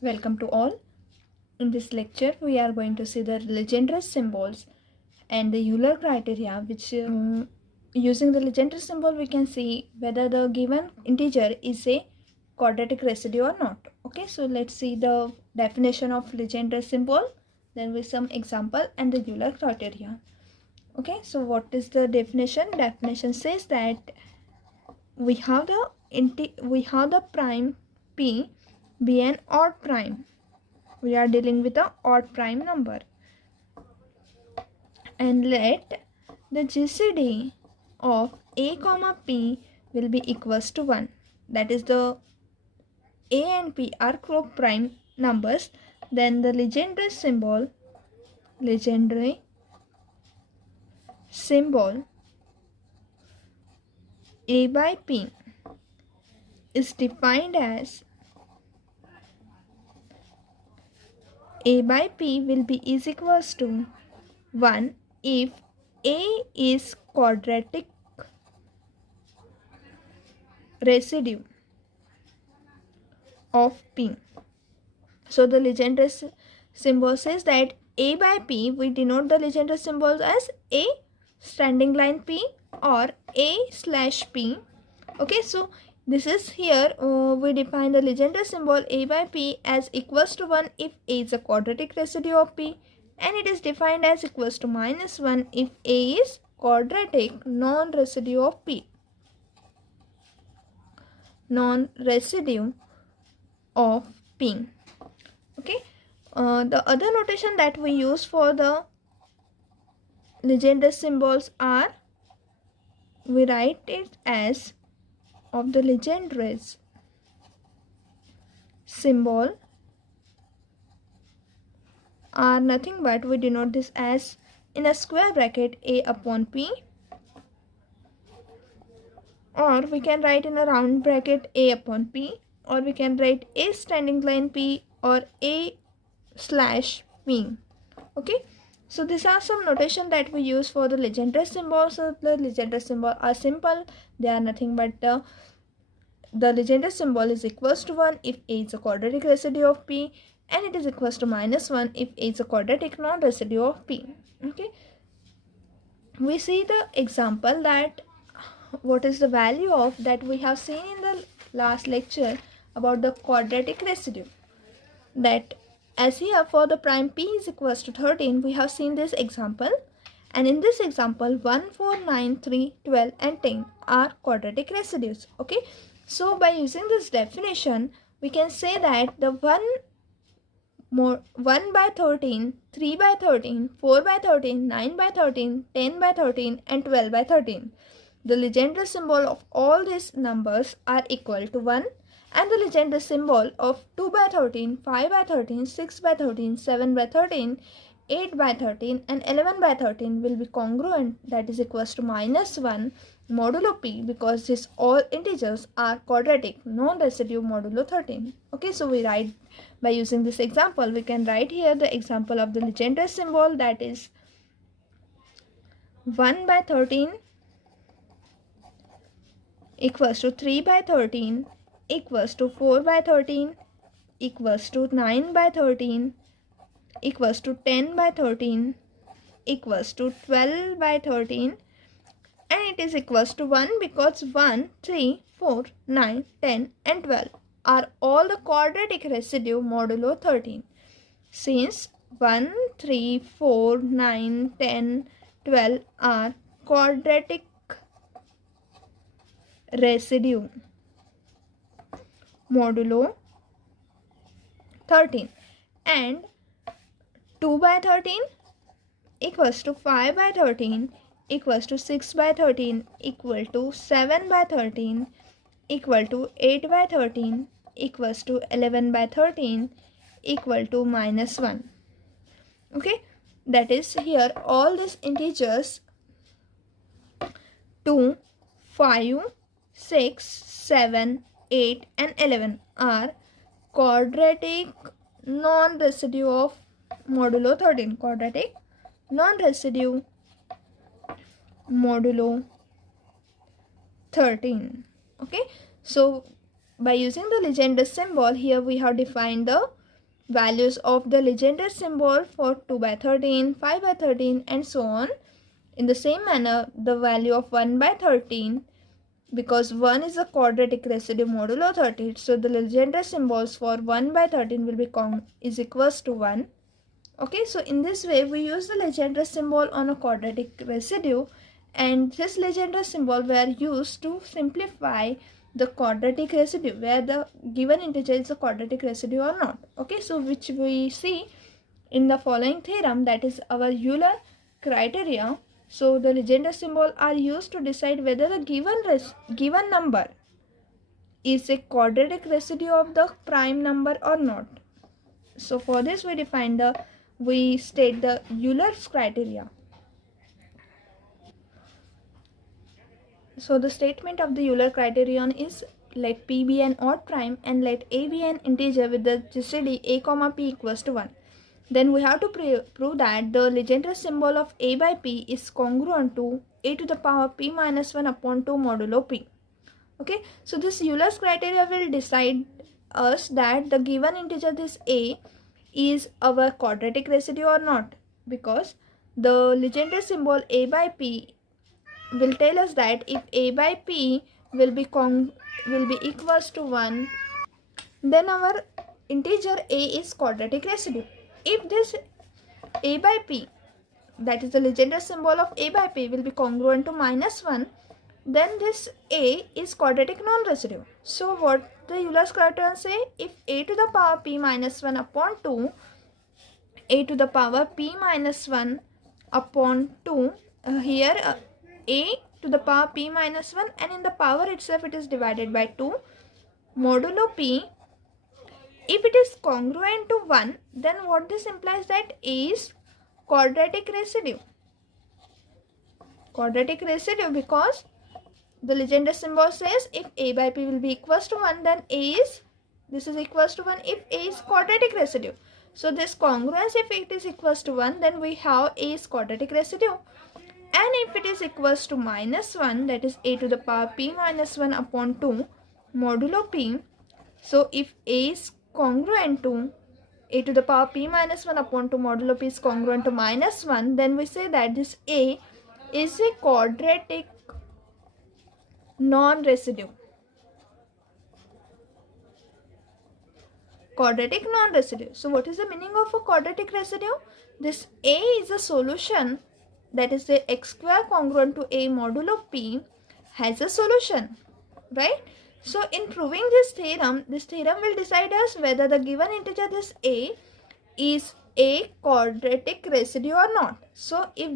Welcome to all. In this lecture, we are going to see the Legendre symbols and the Euler criteria, which using the Legendre symbol, we can see whether the given integer is a quadratic residue or not. Okay, so let's see the definition of Legendre symbol, then with some example and the Euler criteria. Okay, so what is the definition? Definition says that we have the prime p be an odd prime. We are dealing with a odd prime number, and let the GCD of a comma p will be equals to 1. That is, the a and p are co-prime numbers. Then the Legendre symbol a by p is defined as a by p will be is equals to 1 if a is quadratic residue of p. So the Legendre symbol says that a by p, we denote the Legendre symbol as a standing line p or a slash p. Okay, so this is here we define the Legendre symbol a by p as equals to 1 if a is a quadratic residue of p, and it is defined as equals to minus 1 if a is quadratic non-residue of p. Non-residue of p. Okay, the other notation that we use for the Legendre symbols are, we write it as of the Legendre's symbol are nothing but we denote this as in a square bracket a upon p, or we can write in a round bracket a upon p, or we can write a standing line p or a slash p. Okay, so these are some notation that we use for the Legendre symbols. So the Legendre symbol are simple. They are nothing but the Legendre symbol is equals to 1 if a is a quadratic residue of p, and it is equals to minus 1 if a is a quadratic non-residue of p. Okay, we see the example that what is the value of that we have seen in the last lecture about the quadratic residue. That as here for the prime p is equals to 13, we have seen this example, and in this example 1, 4, 9, 3, 12 and 10 are quadratic residues. Okay, so by using this definition we can say that the 1 by 13, 3 by 13, 4 by 13, 9 by 13, 10 by 13 and 12 by 13, the Legendre symbol of all these numbers are equal to 1, and the Legendre symbol of 2 by 13, 5 by 13, 6 by 13, 7 by 13, 8 by 13 and 11 by 13 will be congruent, that is equals to minus 1 modulo p, because these all integers are quadratic non-residue modulo 13. Okay, so we write by using this example, we can write here the example of the Legendre symbol, that is 1 by 13 equals to 3 by 13 equals to 4 by 13 equals to 9 by 13 equals to 10 by 13 equals to 12 by 13, and it is equals to 1 because 1, 3, 4, 9, 10 and 12 are all the quadratic residue modulo 13. Since 1, 3, 4, 9, 10, 12 are quadratic residue modulo 13, and 2 by 13 equals to 5 by 13 equals to 6 by 13 equal to 7 by 13 equal to 8 by 13 equals to 11 by 13 equal to minus 1. Okay, that is here all these integers 2, 5, 6, 7, 8 and 11 are quadratic non-residue of modulo 13, quadratic non-residue modulo 13. Okay, so by using the Legendre symbol, here we have defined the values of the Legendre symbol for 2 by 13, 5 by 13 and so on. In the same manner, the value of 1 by 13, because 1 is a quadratic residue modulo 13, so the Legendre symbols for 1 by 13 will be is equals to 1. Okay, so in this way we use the Legendre symbol on a quadratic residue, and this Legendre symbol were used to simplify the quadratic residue where the given integer is a quadratic residue or not. Okay, so which we see in the following theorem, that is our Euler criteria. So the Legendre symbol are used to decide whether the given number is a quadratic residue of the prime number or not. So for this we state the Euler's criteria. So the statement of the Euler criterion is, let P be an odd prime and let A be an integer with the GCD A comma P equals to 1. Then we have to prove that the Legendre symbol of A by P is congruent to A to the power P minus 1 upon 2 modulo P. Okay, so this Euler's criteria will decide us that the given integer this A is our quadratic residue or not, because the Legendre symbol A by P will tell us that if A by P will be equals to 1, then our integer A is quadratic residue. If this A by P, that is the Legendre symbol of A by P, will be congruent to minus 1, then this A is quadratic non-residue. So what the Euler's criterion say? If A to the power P minus 1 upon 2, A to the power P minus 1 upon 2, here A to the power P minus 1, and in the power itself it is divided by 2 modulo P. If it is congruent to 1, then what this implies, that A is quadratic residue. Quadratic residue because the Legendre symbol says if A by P will be equals to 1, then this is equals to 1 if A is quadratic residue. So this congruence, if it is equals to 1, then we have A is quadratic residue. And if it is equals to minus 1, that is A to the power P minus 1 upon 2 modulo P. So if A is congruent to A to the power P minus 1 upon 2 modulo P is congruent to minus 1, then we say that this A is a quadratic non-residue. Quadratic non-residue. So what is the meaning of a quadratic residue? This A is a solution, that is the x square congruent to A modulo P has a solution, right? So in proving this theorem will decide us whether the given integer this A is a quadratic residue or not. So if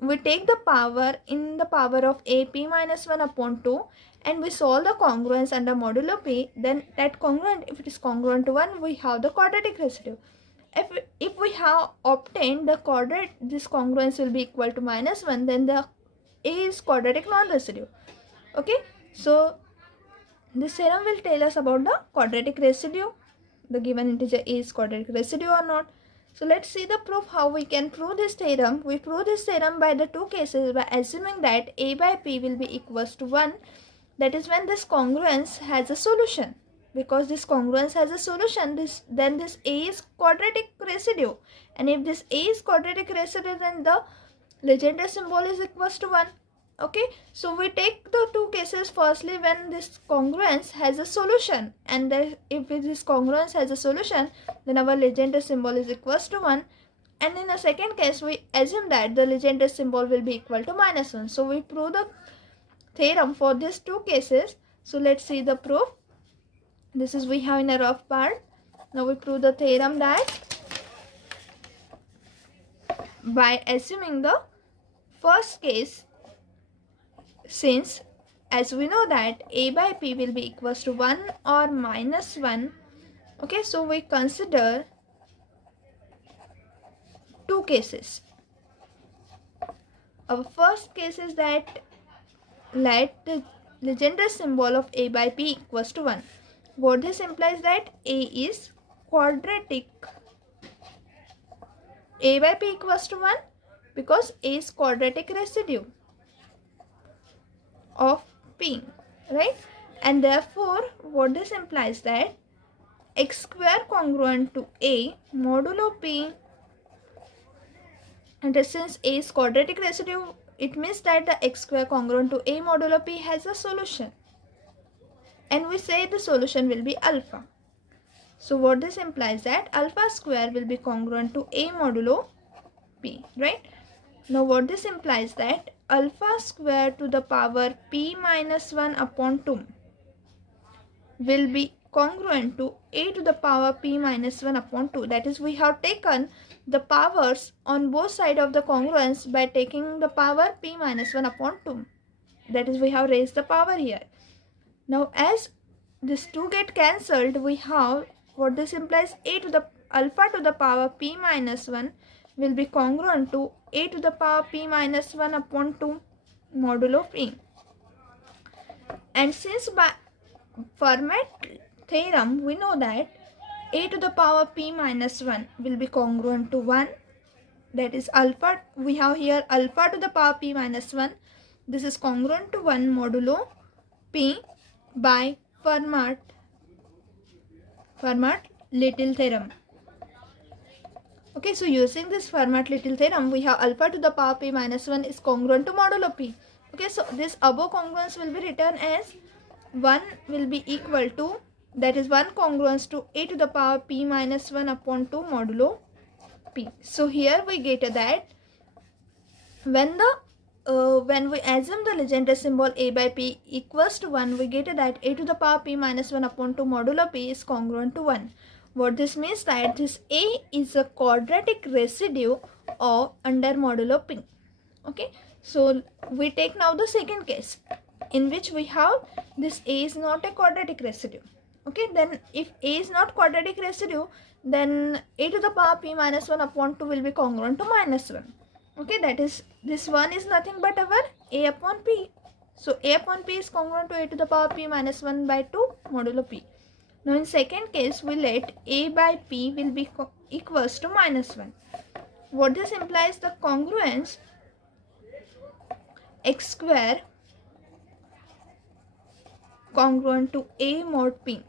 we take the power in the power of A P minus 1 upon 2 and we solve the congruence under modulo P, then that congruent, if it is congruent to 1, we have the quadratic residue. If we have obtained the this congruence will be equal to minus 1, then the A is quadratic non-residue. Okay, so this theorem will tell us about the quadratic residue, the given integer A is quadratic residue or not. So let's see the proof, how we can prove this theorem. We prove this theorem by the two cases, by assuming that A by P will be equals to 1. That is when this congruence has a solution. Because this congruence has a solution, then this A is quadratic residue. And if this A is quadratic residue, then the Legendre symbol is equals to 1. Okay, so we take the two cases. Firstly, when this congruence has a solution, and if this congruence has a solution, then our Legendre symbol is equals to 1. And in a second case, we assume that the Legendre symbol will be equal to minus 1. So we prove the theorem for these two cases. So let's see the proof. This is we have in a rough part. Now we prove the theorem that by assuming the first case, since as we know that A by P will be equals to 1 or minus 1. Okay, so we consider two cases. Our first case is that let the Legendre symbol of A by P equals to 1. What this implies, that A is quadratic. A by P equals to 1 because A is quadratic residue of P, right? And therefore what this implies, that x square congruent to a modulo p, and since a is quadratic residue, it means that the x square congruent to a modulo p has a solution, and we say the solution will be alpha. So what this implies that alpha square will be congruent to a modulo p, right? Now what this implies that alpha square to the power p minus 1 upon 2 will be congruent to a to the power p minus 1 upon 2. That is, we have taken the powers on both sides of the congruence by taking the power p minus 1 upon 2. That is, we have raised the power here. Now as this 2 get cancelled, we have what this implies, a to the alpha to the power p minus 1 will be congruent to a to the power p minus 1 upon 2 modulo p. And since by Fermat theorem we know that a to the power p minus 1 will be congruent to 1, that is alpha, we have here alpha to the power p minus 1, this is congruent to 1 modulo p by Fermat-Little theorem. Okay, so using this Fermat-Little theorem, we have alpha to the power p minus 1 is congruent to modulo p. Okay, so this above congruence will be written as 1 will be equal to, that is 1 congruence to a to the power p minus 1 upon 2 modulo p. So here we get that when we assume the Legendre symbol a by p equals to 1, we get that a to the power p minus 1 upon 2 modulo p is congruent to 1. What this means that this a is a quadratic residue of under modulo p. Okay, so we take now the second case in which we have this a is not a quadratic residue. Okay, then if a is not quadratic residue, then a to the power p minus 1 upon 2 will be congruent to minus 1. Okay, that is, this 1 is nothing but our a upon p. So a upon p is congruent to a to the power p minus 1 by 2 modulo p. Now in second case, we let a by p will be equals to minus 1. What this implies, the congruence x square congruent to a mod p,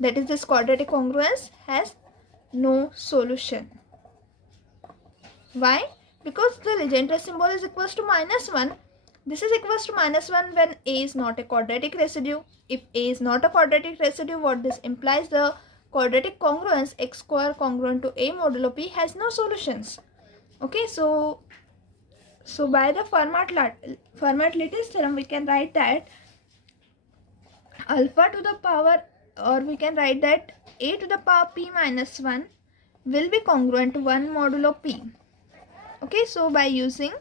that is, this quadratic congruence has no solution. Why? Because the Legendre symbol is equals to minus 1. This is equals to minus 1 when a is not a quadratic residue. If a is not a quadratic residue, what this implies, the quadratic congruence x square congruent to a modulo p has no solutions. Okay, so by the Fermat-Little theorem, we can write that alpha to the power, or we can write that a to the power p minus 1 will be congruent to 1 modulo p. Okay, so by using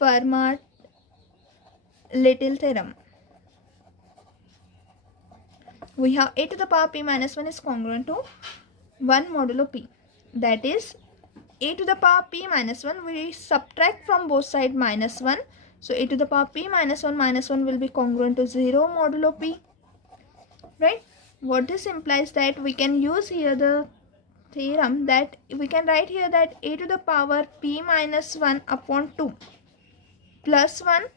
Fermat-Little theorem, we have a to the power p minus 1 is congruent to 1 modulo p. That is, a to the power p minus 1, we subtract from both sides minus 1. So a to the power p minus 1 will be congruent to 0 modulo p. Right? What this implies that we can use here the theorem that we can write here that a to the power p minus 1 upon 2 plus 1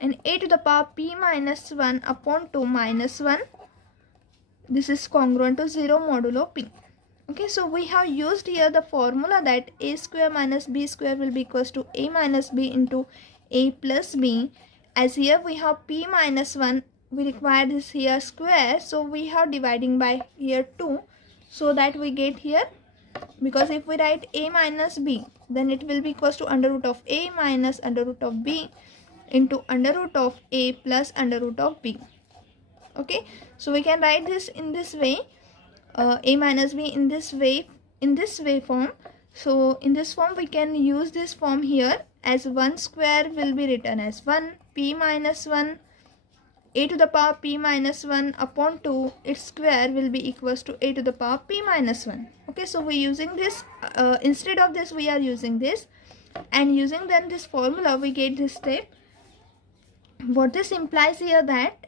and a to the power p minus 1 upon 2 minus 1, this is congruent to 0 modulo p. Okay, so we have used here the formula that a square minus b square will be equals to a minus b into a plus b. As here we have p minus 1, we require this here square, so we have dividing by here 2, so that we get here, because if we write a minus b, then it will be equals to under root of a minus under root of b into under root of a plus under root of b. Okay, so we can write this in this way, a minus b in this way form. So in this form we can use this form here, as 1 square will be written as 1 p minus 1 a to the power p minus 1 upon 2, its square will be equals to a to the power p minus 1. Okay, so we're using this, instead of this we are using this, and using then this formula we get this step. What this implies here that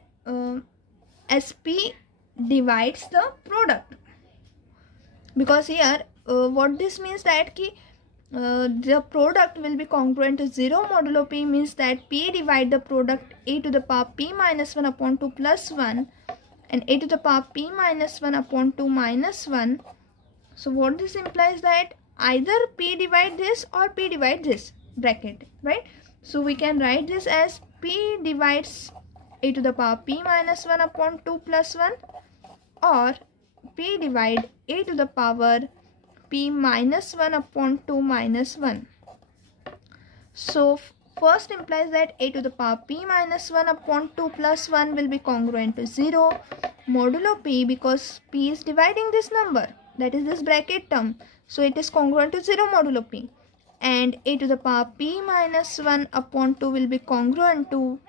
as p divides the product, because here what this means that the product will be congruent to 0 modulo p, means that p divide the product a to the power p minus 1 upon 2 plus 1 and a to the power p minus 1 upon 2 minus 1. So what this implies that either p divide this or p divide this bracket, right? So we can write this as p divides a to the power p minus 1 upon 2 plus 1, or p divide a to the power p minus 1 upon 2 minus 1. So first implies that a to the power p minus 1 upon 2 plus 1 will be congruent to 0 modulo p, because p is dividing this number, that is this bracket term, so it is congruent to 0 modulo p. And a to the power p minus 1 upon 2 will be congruent to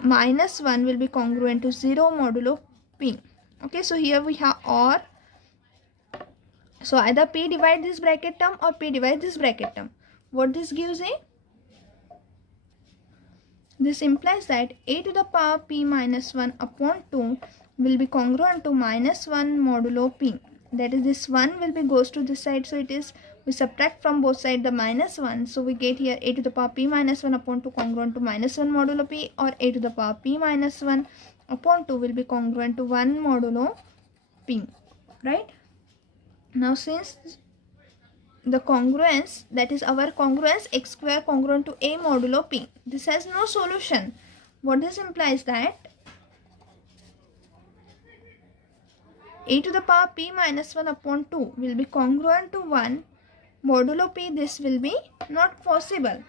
minus 1 will be congruent to 0 modulo p. Okay, so here we have OR. So either p divide this bracket term or p divide this bracket term. What this gives a? This implies that a to the power p minus 1 upon 2 will be congruent to minus 1 modulo p. That is, this 1 will be goes to this side, so it is, we subtract from both sides the minus 1. So we get here a to the power p minus 1 upon 2 congruent to minus 1 modulo p, or a to the power p minus 1 upon 2 will be congruent to 1 modulo p, right? Now since the congruence, that is our congruence x square congruent to a modulo p, this has no solution. What this implies that a to the power p minus 1 upon 2 will be congruent to 1 modulo p. This will be not possible.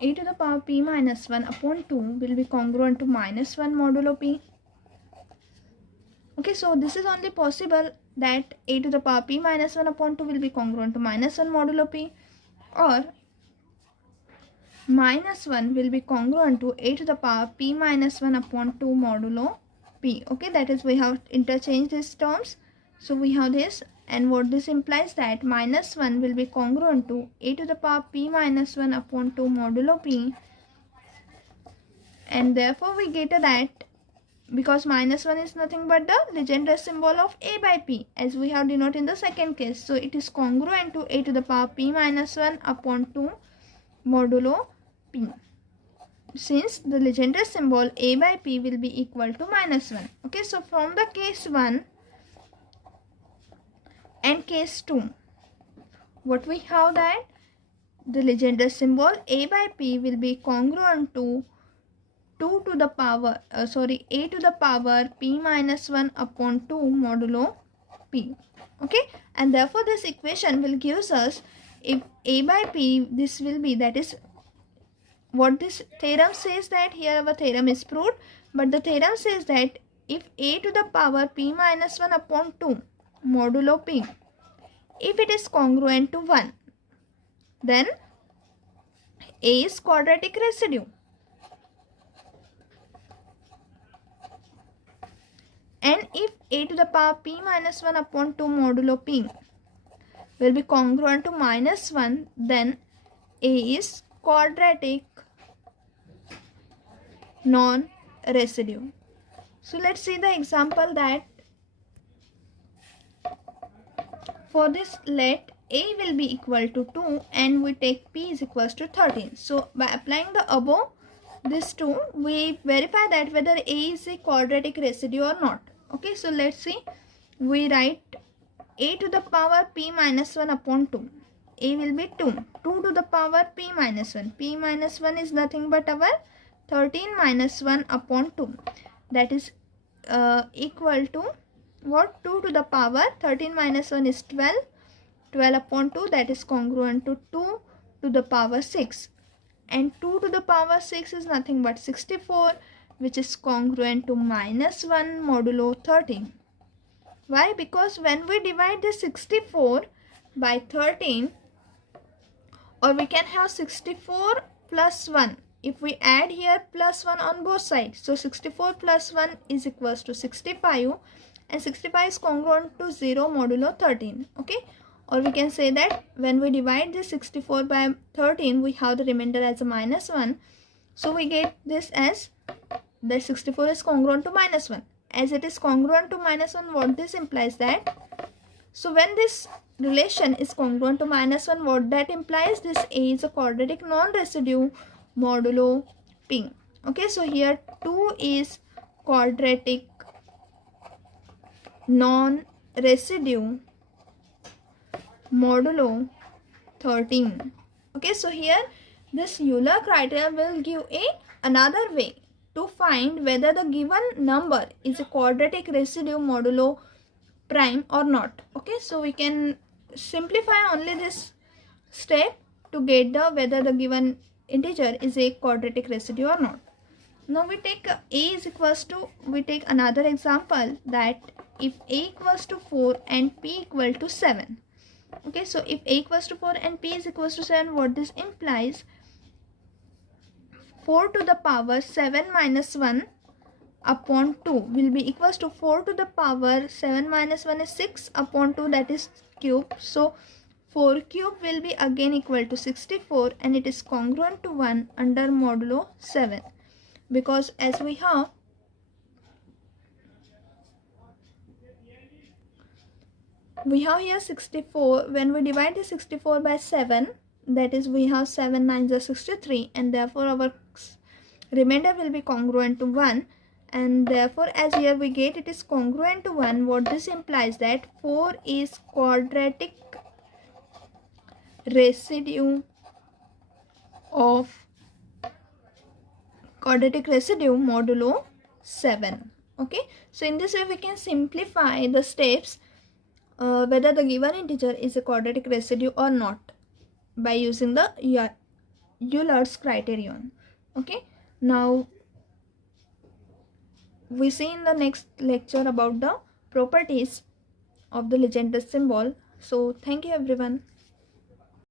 A to the power p minus 1 upon 2 will be congruent to minus 1 modulo p. Okay, so this is only possible that a to the power p minus 1 upon 2 will be congruent to minus 1 modulo p, or minus 1 will be congruent to a to the power p minus 1 upon 2 modulo p. Okay, that is, we have interchanged these terms. So we have this, and what this implies that minus 1 will be congruent to a to the power p minus 1 upon 2 modulo p, and therefore we get that because minus 1 is nothing but the Legendre symbol of a by p, as we have denoted in the second case. So it is congruent to a to the power p minus 1 upon 2 modulo p, since the Legendre symbol a by p will be equal to minus 1. Okay, so from the case 1 and case 2, what we have that the Legendre symbol a by p will be congruent to a to the power p minus 1 upon 2 modulo p. Okay, and therefore this equation will gives us, if a by p, this will be, that is what this theorem says, that here our theorem is proved, but the theorem says that if a to the power p minus 1 upon 2 modulo p, if it is congruent to 1, then a is quadratic residue. And if a to the power p minus 1 upon 2 modulo p will be congruent to minus 1, then a is quadratic non-residue. So let's see the example that for this, let a will be equal to 2 and we take p is equals to 13. So by applying the above this 2, we verify that whether a is a quadratic residue or not. Okay, so let's see. We write a to the power p minus 1 upon 2. A will be 2. 2 to the power p minus 1. P minus 1 is nothing but our 13 minus 1 upon 2. That is equal to what? 2 to the power 13 minus 1 is 12. 12 upon 2, that is congruent to 2 to the power 6. And 2 to the power 6 is nothing but 64, which is congruent to minus 1 modulo 13. Why? Because when we divide this 64 by 13, or we can have 64 plus 1. If we add here plus 1 on both sides, so 64 plus 1 is equals to 65, and 65 is congruent to 0 modulo 13. Okay, or we can say that when we divide this 64 by 13, we have the remainder as a minus 1. So we get this as that 64 is congruent to minus 1. As it is congruent to minus 1, what this implies that, so when this relation is congruent to minus 1, what that implies, this a is a quadratic non-residue modulo p. Okay, so here 2 is quadratic non-residue modulo 13. Okay, so here this Euler criteria will give another way to find whether the given number is a quadratic residue modulo prime or not. Okay, so we can simplify only this step to get the whether the given integer is a quadratic residue or not. Now we take a is equals to, we take another example that if a equals to 4 and p equal to 7. Okay, so if a equals to 4 and p is equals to 7, what this implies, 4 to the power 7 minus 1 upon 2 will be equals to 4 to the power 7 minus 1 is 6 upon 2, that is cube. So 4 cube will be again equal to 64 and it is congruent to 1 under modulo 7, because as we have here 64. When we divide the 64 by 7, that is we have 7 9 is 63, and therefore our remainder will be congruent to 1, and therefore as here we get it is congruent to 1. What this implies that 4 is quadratic residue modulo 7. Okay, so in this way we can simplify the steps whether the given integer is a quadratic residue or not by using the Euler's criterion. Okay, now we see in the next lecture about the properties of the Legendre symbol. So thank you everyone.